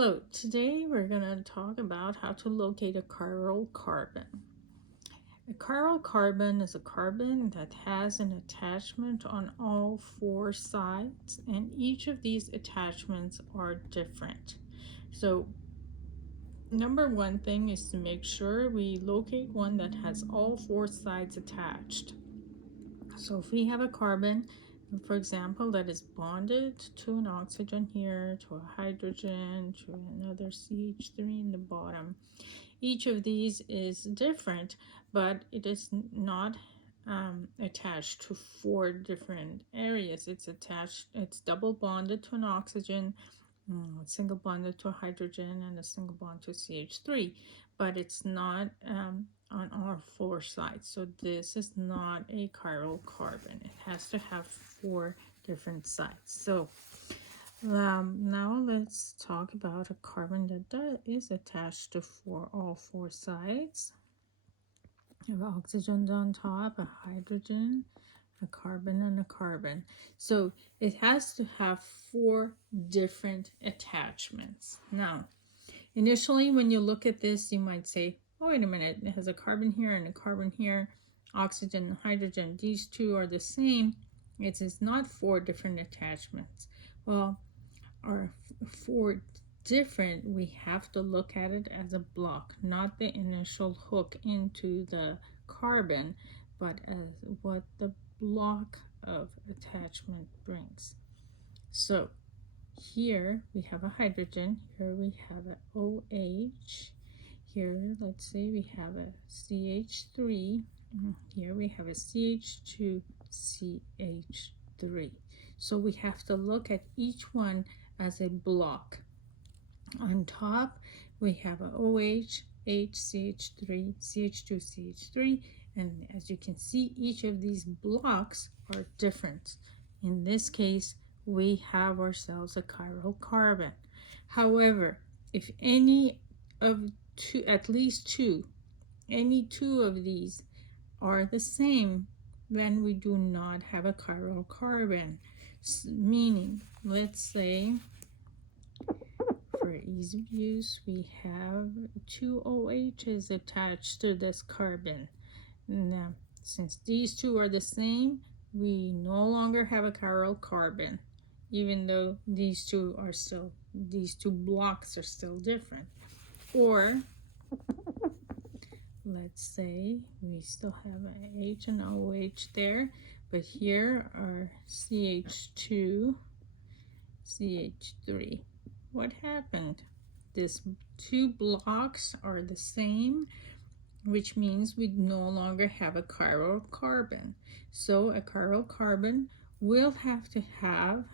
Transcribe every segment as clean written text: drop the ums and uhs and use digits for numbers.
Hello, today we're going to talk about how to locate a chiral carbon. A chiral carbon is a carbon that has an attachment on all four sides, and each of these attachments are different. So, number one thing is to make sure we locate one that has all four sides attached. So if we have a carbon, for example, that is bonded to an oxygen here, to a hydrogen, to another CH3 in the bottom, each of these is different, but it is not attached to four different areas. It's double bonded to an oxygen, single bonded to a hydrogen, and a single bond to CH3, but it's not on all four sides. So this is not a chiral carbon. It has to have four different sides. So now let's talk about a carbon that is attached to all four sides. You have oxygen on top, a hydrogen, a carbon, and a carbon. So it has to have four different attachments. Now, initially, when you look at this, you might say, oh, wait a minute, it has a carbon here and a carbon here, oxygen and hydrogen. These two are the same. It is not four different attachments. Well, are four different, we have to look at it as a block, not the initial hook into the carbon, but as what the block of attachment brings. So here we have a hydrogen, here we have an OH, here let's say we have a CH3, here we have a CH2, CH3. So we have to look at each one as a block. On top we have a OH, HCH3, CH2, CH3, and as you can see, each of these blocks are different. In this case, we have ourselves a chiral carbon. However, if any two of these are the same, then we do not have a chiral carbon. Meaning, let's say, for ease of use, we have two OHs attached to this carbon. Now, since these two are the same, we no longer have a chiral carbon, even though these two blocks are still different. Or let's say we still have an H and OH there, but here are CH2, CH3. What happened? These two blocks are the same, which means we no longer have a chiral carbon. So a chiral carbon will have to have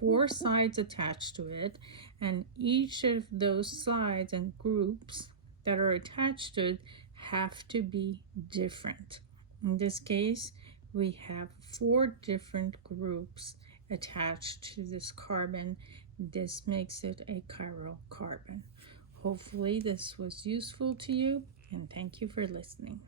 four sides attached to it, and each of those sides and groups that are attached to it have to be different. In this case, we have four different groups attached to this carbon. This makes it a chiral carbon. Hopefully this was useful to you, and thank you for listening.